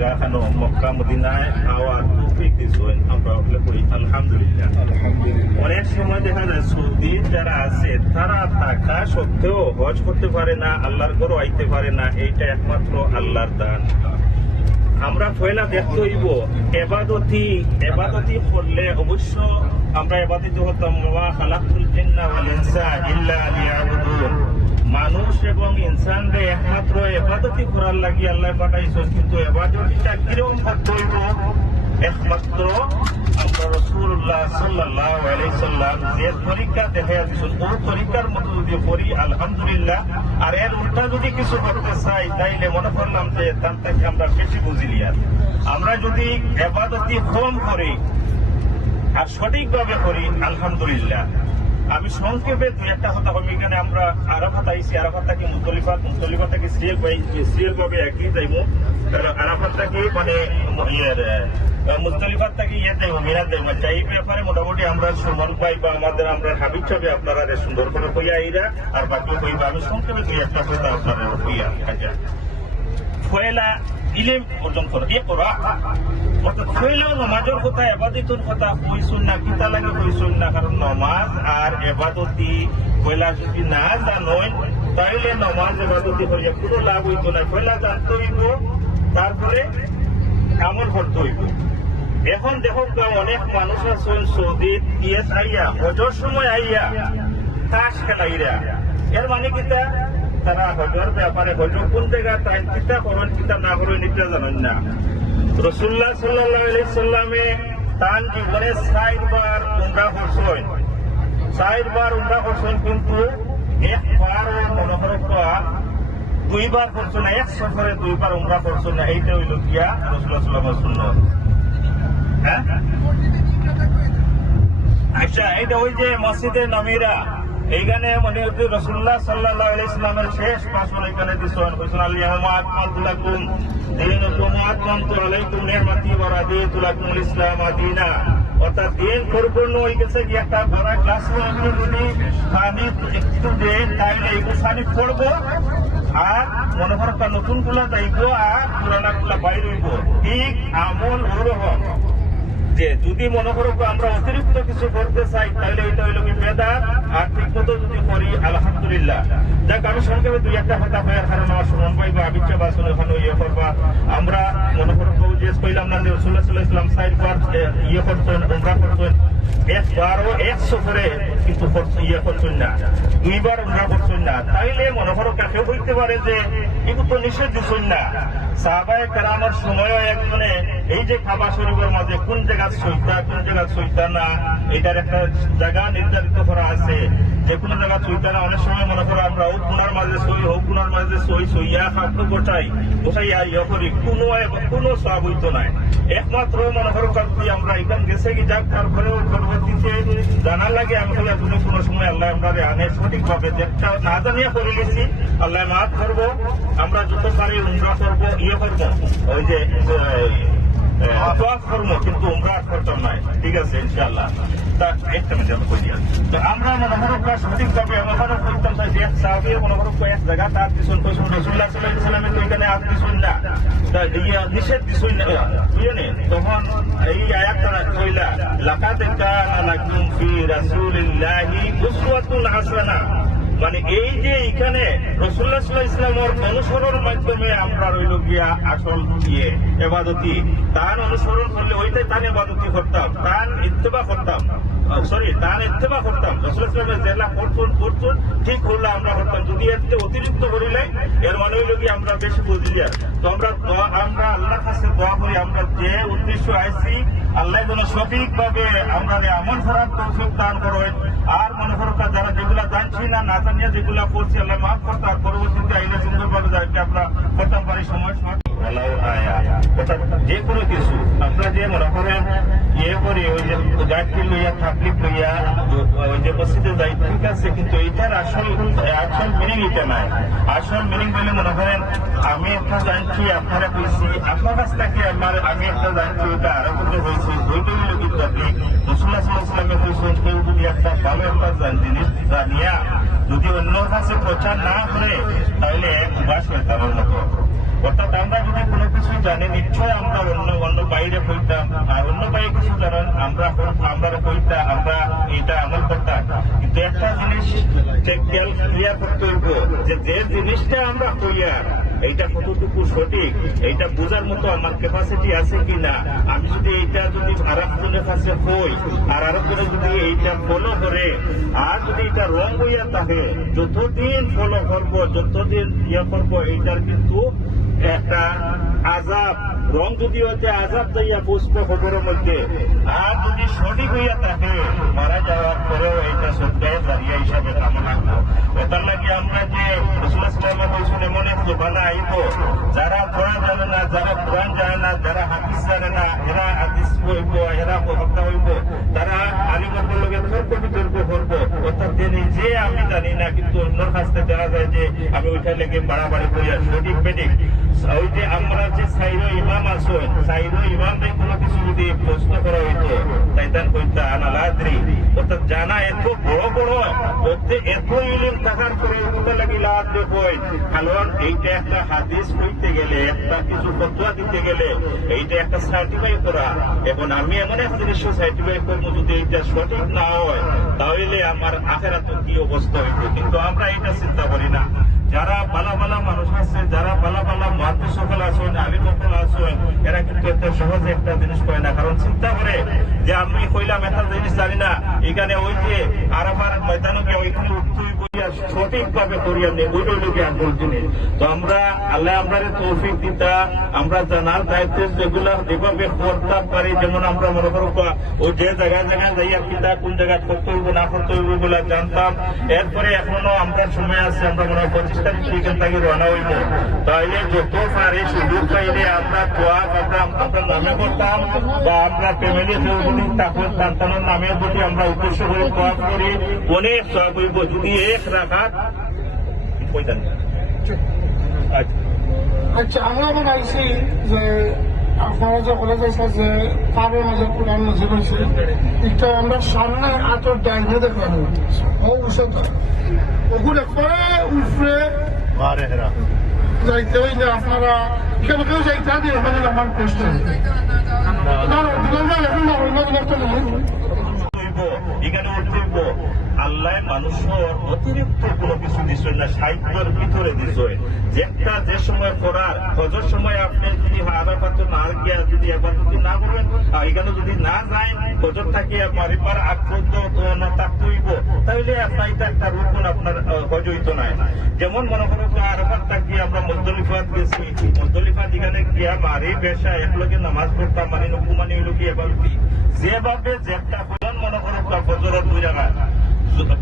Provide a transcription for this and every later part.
জায়গা খানো মক্কা মদিনায় খাওয়ার তৌফিক দিছেন আমরা করি আলহামদুলিল্লাহ অনেক সময় দেখা যায় সৌদি যারা আছে তারা টাকা সত্ত্বেও হজ করতে পারে না আল্লাহর ঘরও আইতে পারে না এইটা একমাত্র আল্লাহর দান। আমরা পয়লা দেখতে হইব। এবাদতি এবাদতি করলে অবশ্য আমরা এবাদতি হতাম। ওয়া খালাকুল জিন্না ওয়াল ইনসা ইল্লা লিয়াবুদুন। মানুষ এবং ইনসান ইনসানরে একমাত্র এবাদতি করার লাগি আল্লাহ পাঠাইছেন কিন্তু এবাদতিটা কীরকম হইব? একমাত্র আমরা রসুল্লাহ সাল্লাহ আলাইসাল্লাম যে দেখা ও মতো যদি করি, আলহামদুলিল্লাহ। আর এর উল্টা যদি কিছু করতে চাই, তাইলে মনে করলাম যে তার থেকে আমরা বেশি বুঝিলি আমরা যদি এবাদতি কম করি আর সঠিকভাবে করি, আলহামদুলিল্লাহ। আমি সংক্ষেপে দুই একটা কথা হবে এখানে আমরা আরাফাত আইসি আরাফাত থেকে মুস্তলিফাত মুস্তলিফা থেকে সিরিয়াল পাই সিরিয়াল ভাবে একই যাইব। কারণ আরাফাত মানে ইয়ের মুস্তলিফাত থেকে ইয়ে যাইব মিরাজ যাইব। আচ্ছা এই ব্যাপারে মোটামুটি আমরা সুমন পাই বা আমাদের আমরা হাবিব ছবি আপনারা সুন্দর করে কইয়া আইরা, আর বাকি কইবা আমি সংক্ষেপে দুই একটা কথা আপনারা কইয়া আচ্ছা। ইলেম অর্জন করো। এ করা অর্থাৎ ফয়লা নমাজের কথা, এবাদতির কথা কইসুন না কিতা লাগে কইসুন না কারণ নমাজ আর এবাদতি ফয়লা যদি না জানোই, তাইলে নমাজ এবাদতি হইয়া কোনো লাভ হইতো না। ফয়লা জানতে হইব, তারপরে আমল করতে হইব। এখন দেখো অনেক মানুষ আছেন সৌদিত ইয়েস আইয়া, হজর সময় আইয়া তাস খেলাইরা। এর মানে কিতা তারা হজর ব্যাপারে হজর কোন জায়গা তাই কিতা করেন কিতা না করেন এটা জানেন না রসুল্লাহ সাল্লাহ সাল্লামে তান জীবনে ষাটবার উমরা করছেন ষাটবার উমরা করছেন কিন্তু একবার মনোহর দুইবার করছ না এক সফরে দুইবার উমরা করছ না এইটা হইল গিয়া রসুল্লাহ সাল্লাহ সুন্নত। হ্যাঁ আচ্ছা এটা ওই যে মসজিদে নমিরা এইখানে মনে হচ্ছে রসুল্লাহ সাল্লাহ ইসলামের শেষ পাশন এখানে দিচ্ছেন হয়েছেন আল্লাহ আকমাতুলাকুম দিনুকুম আকমান্তু আলাইকুম নিহমাতি ওয়া রাদিতু লাকুম ইসলাম আদিনা। অর্থাৎ দিন পরিপূর্ণ হয়ে গেছে কি একটা বড় ক্লাস যদি আমি একটু দেন তাইলে এইগুলো সানি পড়ব। আর মনে করো নতুনগুলা যাইব আর পুরানা গুলা বাইর ঠিক আমল ওরকম যে যদি মনে করো আমরা অতিরিক্ত কিছু করতে চাই, তাহলে এটা হইল বেদা আর ঠিক মতো যদি করি, আলহামদুলিল্লাহ। যাক, আমি সংক্ষেপে দুই একটা কথা হয়ে কারণ আমার সুমন ভাই বা আবিচ্ছা বাসন এখন ইয়ে করবা। আমরা মনে করো যে কইলাম না রসুল্লাহ সাল্লাহ ইসলাম সাইড বার ইয়ে করতেন উমরা করতেন একবারও এক সফরে কিন্তু ইয়ে করছেন না। দুইবার উমরা করছেন না। তাইলে মনে করো কাকেও বলতে পারে যে, এগুলো তো নিষেধ দিচ্ছেন না। সাহাবায় কারামার সময় একজনে, এই যে শরীফের মাঝে কোন জায়গা কোন জায়গা না, এটার একটা জায়গা নির্ধারিত করা আছে। যে কোনো জায়গা না। অনেক সময় মনে করো আমরা মাঝে সই মাঝে সই সইয়া খাদ্য গোটাই করি। কোনো কোনো সব হইতো নাই একমাত্র মনে করো আমরা এখান গেছে কি যাক পরবর্তীতে জানার লাগে, আমি কোনো কোনো সময় আল্লাহ আমরা আনে সঠিকভাবে যেটা না জানিয়ে করে নিয়েছি আল্লাহ মাফ করব, আমরা যত পারি উমরা করব ইয়ে করব। ওই যে দোয়াজ করব, কিন্তু উমরা করতাম নাই ঠিক আছে, ইনশাআল্লাহ। তা একটা মিনিট আমি কই দিয়া তো আমরা মনে করো সঠিকভাবে মনে করতাম যে এক সাহাবি মনে করো এক জায়গা, তার দিছুন কইছুন রসুল্লাহ সাল্লাল্লাহু আলাইহি সাল্লামে তো এখানে আর দিছুন না। তা ইয়া নিষেধ দিছুন না। বুঝলেন তখন এই আয়াতটা কইলা, লাকাদ কানা লাকুম ফি রাসূলিল্লাহি উসওয়াতুন হাসানা। মানে এই যে এখানে রসুল্লাহ ইসলামের অনুসরণের মাধ্যমে আমরা রইল গিয়া আসল দিয়ে এবাদতি। তার অনুসরণ করলে ওইটাই তার এবাদতি করতাম, তার ইত্তেবা করতাম। সরি তার ইত্তেবা করতাম। রসুল্লাহ ইসলামের জেলা করতুন করতুন, ঠিক করলে আমরা করতাম যদি এতে অতিরিক্ত করিলে এর মানে হইল গিয়ে আমরা বেশি বুঝলি তো আমরা আমরা আল্লাহর কাছে দোয়া করি, আমরা যে উদ্দেশ্য আইছি, আল্লাহ যেন সঠিক ভাবে আমরা আমল করার তৌফিক দান করেন। আর মনে করো যারা যেগুলা জানছি না না জানিয়ে যেগুলা করছি, আল্লাহ মাফ করতে আর পরবর্তীতে আইলে সুন্দরভাবে যাকে আমরা করতাম পারি সময় ওলাও আয়া। অর্থাৎ যে কোনো কিছু। আমরা যে মনে করেন ইয়ে করি, ওই যে গাছটি লইয়া থাকলিপ লইয়া, ওই যে মসজিদে যাই, ঠিক আছে, কিন্তু এইটার আসল আসল মিনিং এটা নাই। আসল মিনিং বলে মনে করেন, আমি একটা জানছি, আপনারা কইছি, আপনার কাছ থেকে আমার, আমি একটা জানছি ওটা আরও হয়েছে ওইটাই হলো কিন্তু আপনি একটা ভালো একটা জান- জিনিস জানিয়া যদি অন্যর কাছে প্রচার না করে, তাহলে এক উপাস তার মতো অর্থাৎ আমরা যদি কোনো কিছু জানে, নিশ্চয় আমরা অন্য অন্য বাইরে কইতাম আর অন্য বাইরে কিছু জানেন, আমরা আমরা কইতা আমরা এটা আমল করতাম। কিন্তু একটা জিনিস ক্লিয়ার করতে হইব যে যে জিনিসটা আমরা কইয়ার এইটা কতটুকু সঠিক? এইটা বোঝার মতো আমার ক্যাপাসিটি আছে কি না আমি যদি এইটা যদি আরেকজনের কাছে হই আর আরেকজনে যদি এইটা ফলো করে, আর যদি এটা রং হইয়া থাকে, যতদিন ফলো করব, যতদিন ইয়ে করব, এইটার কিন্তু একটা আজাব রং যদি হচ্ছে আজাব দইয়া বুঝব খবরের মধ্যে, আর যদি সঠিক হইয়া থাকে, মারা যাওয়ার পরেও এইটা সত্যায় দাঁড়িয়ে হিসাবে কামনা ওটার লাগে আমরা যে যারা যারা যারা জানে না তারা অর্থাৎ যে আমি জানি না, কিন্তু যায় যে আমি লেগে যে আমরা যে সাইরো ইমাম আছো ইমামদের এইটা একটা সার্টিফাই করা এবং আমি এমন একটা জিনিস সার্টিফাই করব না হয় তাহলে আমার আখেরা তো কি অবস্থা হইতো কিন্তু আমরা এটা চিন্তা করি না। যারা ভালো ভালো মানুষ আছে, যারা ভালো ভালো মহাত্মী সকল আছেন আলী সকল আছেন এরা কিন্তু এত সহজে একটা জিনিস করে না। কারণ চিন্তা করে যে আমি কইলাম একটা জিনিস জানি না, এখানে ওই যে আরাফার ময়দানকে ওইখানে উঠতেই বইয়া সঠিক ভাবে করিয়া নেই ওই লোকে আসল জিনিস তো আমরা আল্লাহ আমরা তৌফিক দিতা, আমরা জানার দায়িত্ব যেগুলা যেভাবে করতাম পারি, যেমন আমরা মনে করো ওই যে জায়গায় জায়গায় যাইয়া কিতা, কোন জায়গায় করতে হইব, না করতে হইব বলে জানতাম। এরপরে এখনও আমরা সময় আছে, আমরা মনে হয় পঁচিশ তারিখ থেকে রওনা হইব। তাহলে যত পারি সুযোগ পাইলে আমরা দোয়া করতাম, আমরা নামে করতাম বা আমরা ফ্যামিলি তারপর সন্তানের নামের প্রতি আমরা উদ্দেশ্য করে দোয়া করি, অনেক সব হইব যদি এক রাখাত কইতেন আচ্ছা আচ্ছা আমরা এখন আইছি যে আপনারা যে বলে যাইছে যে কারও মাঝে কোরআন নজিব হয়েছে এটা আমরা সামনে আতর ডাইনে দেখানো ও উষদ ওগুলো করে উফরে যাইতে হইলে আপনারা কেউ কেউ যাইতে আমার কোশ্চেন না না এখন না অন্য কোনো একটা নয় হইব এখানে উঠব আল্লাহ মানুষের অতিরিক্ত কোনো কিছু দিচ্ছেন না সাহিত্যের ভিতরে দিচ্ছেন যেটা যে সময় করার সময় আপনি যদি না গিয়া যদি একবার যদি না আর এখানে যদি না যায় আক্রন্ত না হইব তাহলে আপনার একটা আপনার যেমন মনে করো আরবার থাকিয়ে আমরা মজদলিফাত গেছি মজদলিফাত এখানে গিয়া মারি, বেশা একলগে নামাজ পড়তাম মানে নকুমানি গিয়ে এবার যেভাবে যেটা মনে করো ফজরের দুই রাখা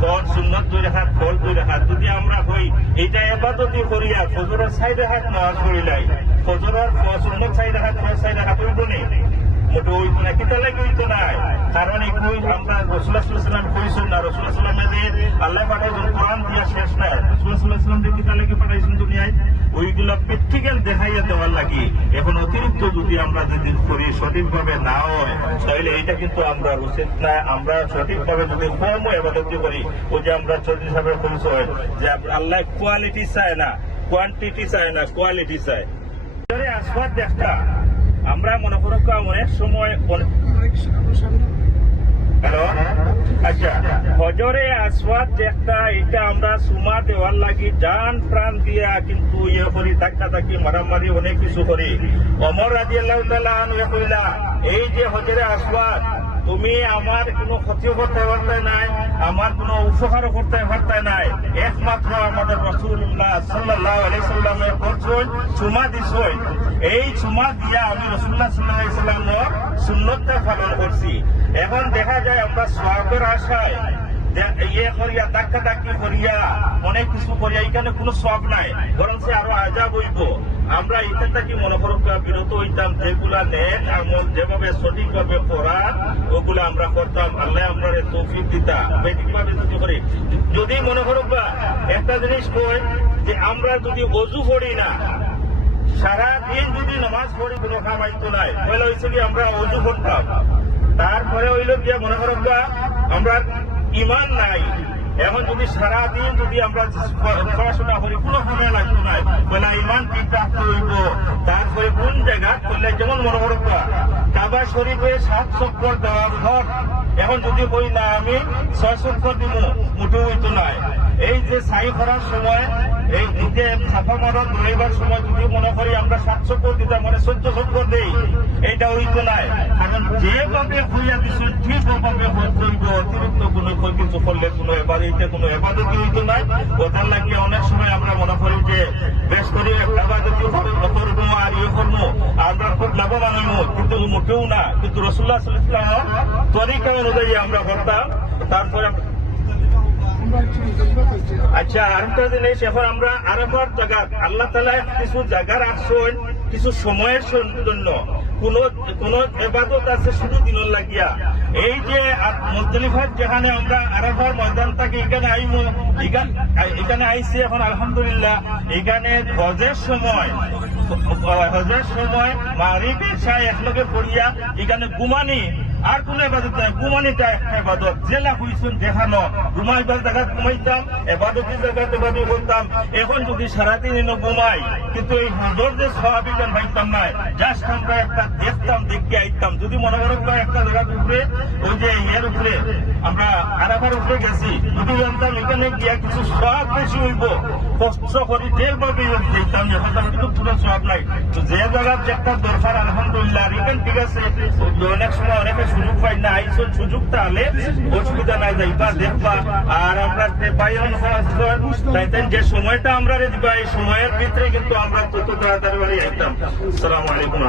ফল সুন্নত দুই রেখা ফল দুই রেখা যদি আমরা হই, এইটা এবার যদি করিয়া ফজরের সাইড রেখা নামাজ পড়িলাই ফজরের সুন্নত সাইড রেখা ফল সাইড রেখা পড়ব নি। মোটে ওই না কিতা লাগে ওই তো নাই? কারণ এই কই আমরা রসুল্লাহ সাল্লাম কইছেন না, রসুল্লাহ সাল্লামে যে আল্লাহ পাঠাইছেন, কোরআন দিয়া শেষ নাই। রসুল্লাহ সাল্লাম যে কিতা লাগে পাঠাইছেন দুনিয়ায়? ওইগুলা দেখাইয়া দেওয়ার লাগি। এখন অতিরিক্ত যদি আমরা যদি করি সঠিকভাবে না হয়, তাহলে এটা কিন্তু আমরা উচিত না। আমরা সঠিকভাবে যদি কম এবাদতি করি, ওই যে আমরা চৌধুরী সাহেবের পরিচয় যে আল্লাহ কোয়ালিটি চায় না কোয়ান্টিটি চায় না কোয়ালিটি চায়। আসবাদ দেখা আমরা মনে করো অনেক সময় হ্যালো আচ্ছা হজরে আসবাদ একটা এটা আমরা সুমা দেওয়ার লাগি, জান প্রাণ দিয়া কিন্তু ইয়ে করি, ধাক্কা ধাক্কি, মারামারি অনেক কিছু করি। অমর রাজি আল্লাহ এই যে হজরে আসওয়াদ তুমি আমার কোনো ক্ষতিও করতে পারতে নাই, আমার কোনো উপকারও করতে পারতে নাই। একমাত্র আমাদের রসুল্লাহ সাল্লাহ আলি সাল্লামের করছই চুমা দিছই। এই চুমা দিয়া আমি রসুল্লাহ সাল্লাহ সাল্লামের সুন্নতটা পালন করছি। এখন দেখা যায় আমরা সবের আশায় ইয়ে করিয়া ধাক্কা ধাক্কি করিয়া, অনেক কিছু করিয়া, এখানে কোনো সব নাই বরং সে আরও আজাব হইব। আমরা এটা থাকি মনে করো বিরত হইতাম, যেগুলা নেক আমল যেভাবে সঠিকভাবে করা, ওগুলা আমরা করতাম। আল্লাহ আমরা তৌফিক দিতাম ভাবে যদি করি, যদি মনে করো বা একটা জিনিস কই, যে আমরা যদি অজু করি না সারা দিন যদি নামাজ পড়ি, কোনো কামাইতো নাই। তাহলে হয়েছে কি আমরা অজু করতাম। তারপরে হইল গিয়া মনে করব আমরা ইমান নাই। এখন যদি সারাদিন যদি আমরা পড়াশোনা করি কোনো সময় লাগতো নাই বলে, ইমান ঠিক রাখতে তারপরে কোন জায়গা করলে যেমন মনে করো কাবা শরীফে সাত চক্কর দেওয়ার ঘর। এখন যদি কই না, আমি ছয় চক্কর দিব মুঠো হইতো নাই এই যে সাই করার সময় এই যে ছাপা মারত রইবার সময় যদি মনে করি আমরা সাত চক্কর দিতাম মানে চোদ্দ চক্কর দেই এইটা হইতো নাই যেভাবে হইয়া দিছে ঠিক ওভাবে হইব, অতিরিক্ত কোনো কিছু করলে কোনো এবার এইটা কোনো এবাদতি হইতো নাই ওটার লাগে অনেক সময় আমরা মনে করি যে, বেশ করে এবাদতি করব আর ইয়ে করব আমরা খুব লাভবান হইব কিন্তু মোটেও না। কিন্তু রসুল্লাহ তরিকা অনুযায়ী আমরা করতাম। তারপরে আমরা একটু নিজেরা করছি আচ্ছা আরেকটা জিনিস, এখন আমরা আরেকবার জায়গা আল্লাহ তালা কিছু জায়গার আসন কিছু সময়ের জন্য। কোন কোন এবাদত আছে শুধু দিনের লাগিয়া। এই যে মুজলিফার যেখানে আমরা আরেকবার ময়দান থাকি, এখানে আইমু, এখানে আইসি এখন, আলহামদুলিল্লাহ। এখানে হজের সময় হজের সময় মারিবের সাই একলগে পড়িয়া এখানে গুমানি আর কোন এবাদত নাই। গুমানিটা একটা এবাদত জেলা হইছেন দেখানো। ঘুমাইবার জায়গা ঘুমাইতাম এবাদতের জায়গা এবাদত করতাম। এখন যদি সারাদিন এনে ঘুমাই, কিন্তু এই হুজুর যে সহাবিজন ভাইতাম না জাস্ট আমরা একটা দেখতাম দেখতে আইতাম। যদি মনে করো একটা জায়গার উপরে, ওই যে ইয়ের উপরে, আমরা আরাফার উপরে গেছি যদি জানতাম এখানে গিয়া কিছু সব বেশি হইব। কষ্ট করি পুরো সব নাই। তো যে জায়গার একটা দরকার, আলহামদুলিল্লাহ এখান ঠিক আছে। অনেক সময় অনেকে সুযোগ পাই না। সুযোগ তাহলে অসুবিধা নাই, যাইবা, দেখবা। আর আমরা তাইতেন যে সময়টা আমরা দিবা, এই সময়ের ভিতরে কিন্তু আমরা তত তাড়াতাড়ি বাড়ি আইতাম। আলাইকুম